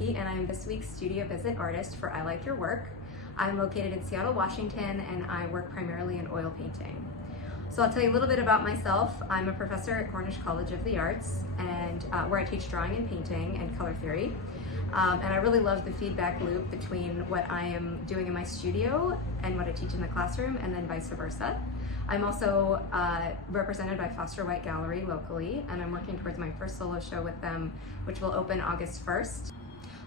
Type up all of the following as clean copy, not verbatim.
Zweschi, and I'm this week's studio visit artist for I Like Your Work. I'm located in Seattle, Washington, and I work primarily in oil painting. So I'll tell you a little bit about myself. I'm a professor at Cornish College of the Arts, and where I teach drawing and painting and color theory. And I really love the feedback loop between what I am doing in my studio and what I teach in the classroom, and then vice versa. I'm also represented by Foster White Gallery locally, and I'm working towards my first solo show with them, which will open August 1st.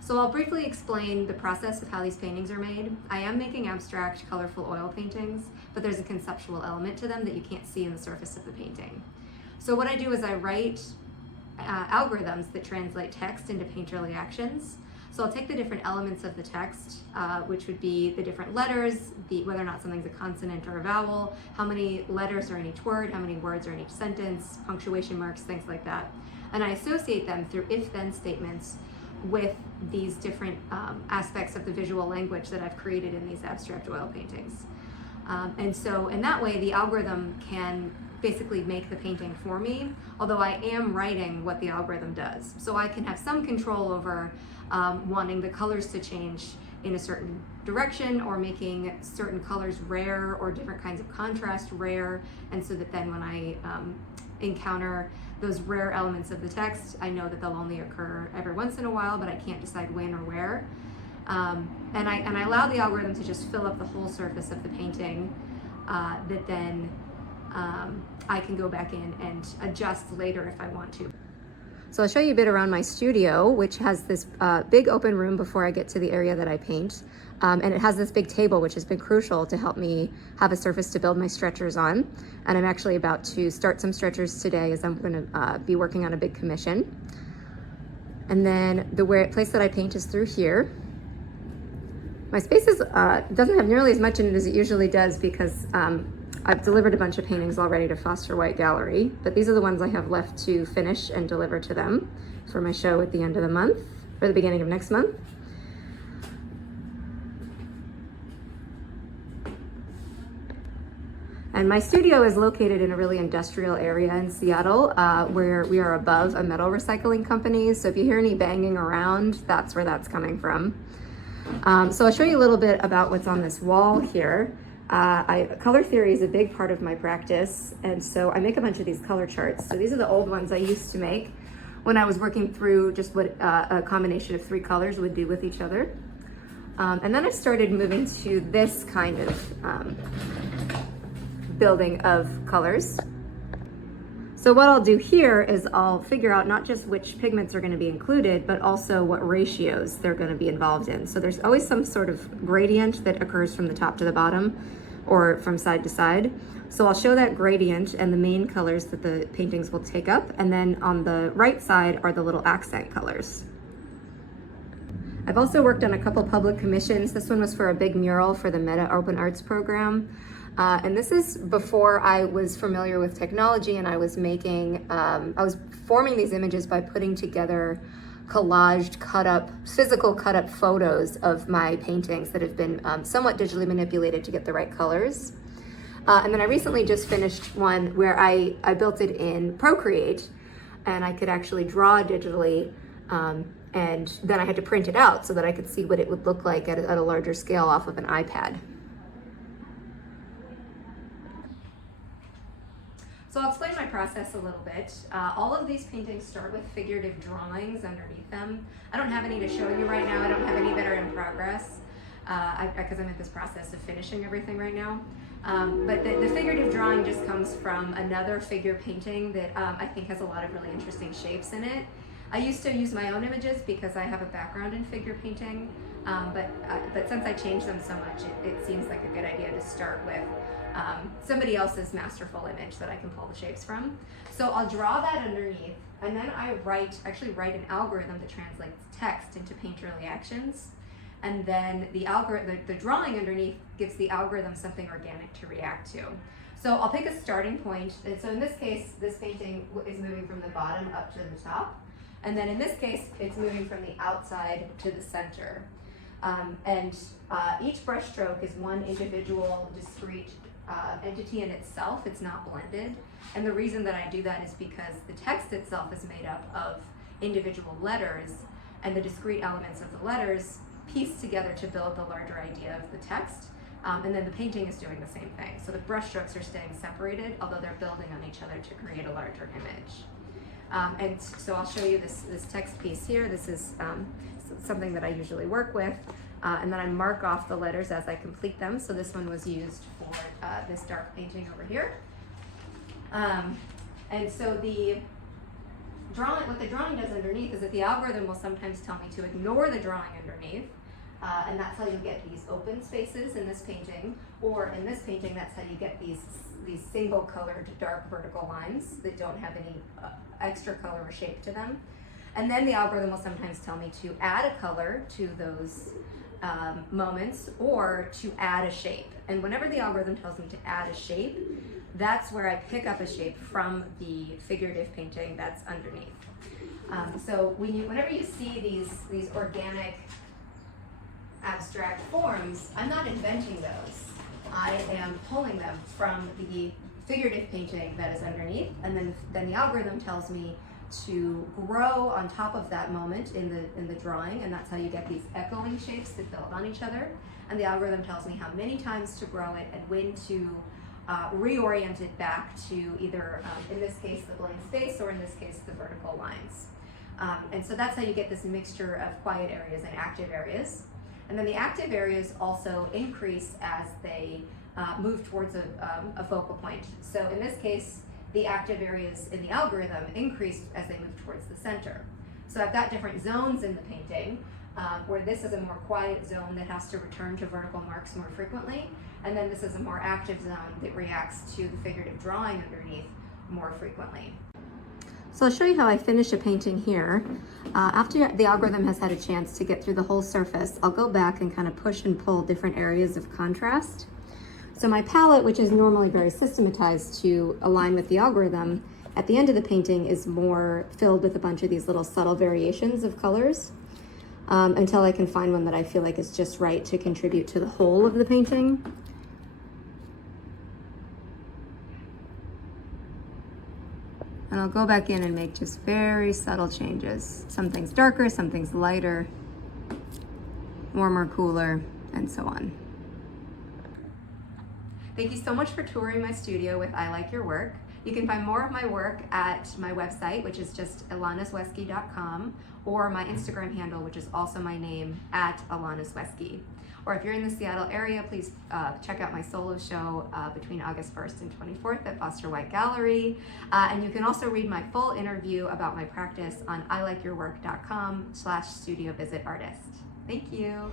So I'll briefly explain the process of how these paintings are made. I am making abstract, colorful oil paintings, but there's a conceptual element to them that you can't see in the surface of the painting. So what I do is I write algorithms that translate text into painterly actions. So I'll take the different elements of the text, which would be the different letters, whether or not something's a consonant or a vowel, how many letters are in each word, how many words are in each sentence, punctuation marks, things like that. And I associate them through if-then statements with these different aspects of the visual language that I've created in these abstract oil paintings. And so in that way, the algorithm can basically make the painting for me, although I am writing what the algorithm does. So I can have some control over wanting the colors to change in a certain direction, or making certain colors rare or different kinds of contrast rare, and so that then when I encounter those rare elements of the text, I know that they'll only occur every once in a while, but I can't decide when or where. And I allow the algorithm to just fill up the whole surface of the painting, that then I can go back in and adjust later if I want to. So I'll show you a bit around my studio, which has this big open room before I get to the area that I paint. And it has this big table, which has been crucial to help me have a surface to build my stretchers on. And I'm actually about to start some stretchers today, as I'm gonna be working on a big commission. And then the place that I paint is through here. My space doesn't have nearly as much in it as it usually does, because I've delivered a bunch of paintings already to Foster White Gallery, but these are the ones I have left to finish and deliver to them for my show at the end of the month, or the beginning of next month. And my studio is located in a really industrial area in Seattle, where we are above a metal recycling company. So if you hear any banging around, that's where that's coming from. So I'll show you a little bit about what's on this wall here. Color theory is a big part of my practice, and so I make a bunch of these color charts. So these are the old ones I used to make when I was working through just what a combination of 3 colors would do with each other. And then I started moving to this kind of building of colors. So what I'll do here is I'll figure out not just which pigments are going to be included, but also what ratios they're going to be involved in. So there's always some sort of gradient that occurs from the top to the bottom, or from side to side. So I'll show that gradient and the main colors that the paintings will take up, and then on the right side are the little accent colors. I've also worked on a couple public commissions. This one was for a big mural for the Meta Open Arts program. And this is before I was familiar with technology, and I was forming these images by putting together collaged, physical cut-up photos of my paintings that have been somewhat digitally manipulated to get the right colors. And then I recently just finished one where I built it in Procreate, and I could actually draw digitally, and then I had to print it out so that I could see what it would look like at a larger scale off of an iPad. So I'll explain my process a little bit. All of these paintings start with figurative drawings underneath them. I don't have any to show you right now. I don't have any that are in progress, because I'm in this process of finishing everything right now. But the figurative drawing just comes from another figure painting that I think has a lot of really interesting shapes in it. I used to use my own images because I have a background in figure painting, but since I changed them so much, it seems like a good idea to start with somebody else's masterful image that I can pull the shapes from. So I'll draw that underneath, and then I actually write an algorithm that translates text into painterly actions. And then the drawing underneath gives the algorithm something organic to react to. So I'll pick a starting point. And so in this case, this painting is moving from the bottom up to the top. And then in this case, it's moving from the outside to the center. Each brush stroke is one individual, discrete entity in itself. It's not blended. And the reason that I do that is because the text itself is made up of individual letters, and the discrete elements of the letters pieced together to build the larger idea of the text. And then the painting is doing the same thing. So the brushstrokes are staying separated, although they're building on each other to create a larger image. And so I'll show you this text piece here. This is something that I usually work with. And then I mark off the letters as I complete them. So this one was used for this dark painting over here. And so what the drawing does underneath is that the algorithm will sometimes tell me to ignore the drawing underneath. And that's how you get these open spaces in this painting. Or in this painting, that's how you get these single colored dark vertical lines that don't have any extra color or shape to them. And then the algorithm will sometimes tell me to add a color to those moments or to add a shape. And whenever the algorithm tells me to add a shape, that's where I pick up a shape from the figurative painting that's underneath. So whenever you see these organic abstract forms, I'm not inventing those. I am pulling them from the figurative painting that is underneath, and then the algorithm tells me to grow on top of that moment in the drawing, and that's how you get these echoing shapes that build on each other. And the algorithm tells me how many times to grow it and when to reorient it back to either, in this case, the blank space, or in this case, the vertical lines. And so that's how you get this mixture of quiet areas and active areas. And then the active areas also increase as they move towards a focal point. So in this case, the active areas in the algorithm increase as they move towards the center. So I've got different zones in the painting, where this is a more quiet zone that has to return to vertical marks more frequently. And then this is a more active zone that reacts to the figurative drawing underneath more frequently. So I'll show you how I finish a painting here. After the algorithm has had a chance to get through the whole surface, I'll go back and kind of push and pull different areas of contrast. So my palette, which is normally very systematized to align with the algorithm, at the end of the painting is more filled with a bunch of these little subtle variations of colors, until I can find one that I feel like is just right to contribute to the whole of the painting. And I'll go back in and make just very subtle changes. Something's darker, something's lighter, warmer, cooler, and so on. Thank you so much for touring my studio with I Like Your Work. You can find more of my work at my website, which is just ilanazweschi.com, or my Instagram handle, which is also my name, at ilanazweschi. Or if you're in the Seattle area, please check out my solo show between August 1st and 24th at Foster White Gallery. And you can also read my full interview about my practice on ilikeyourwork.com/studio visit artist. Thank you.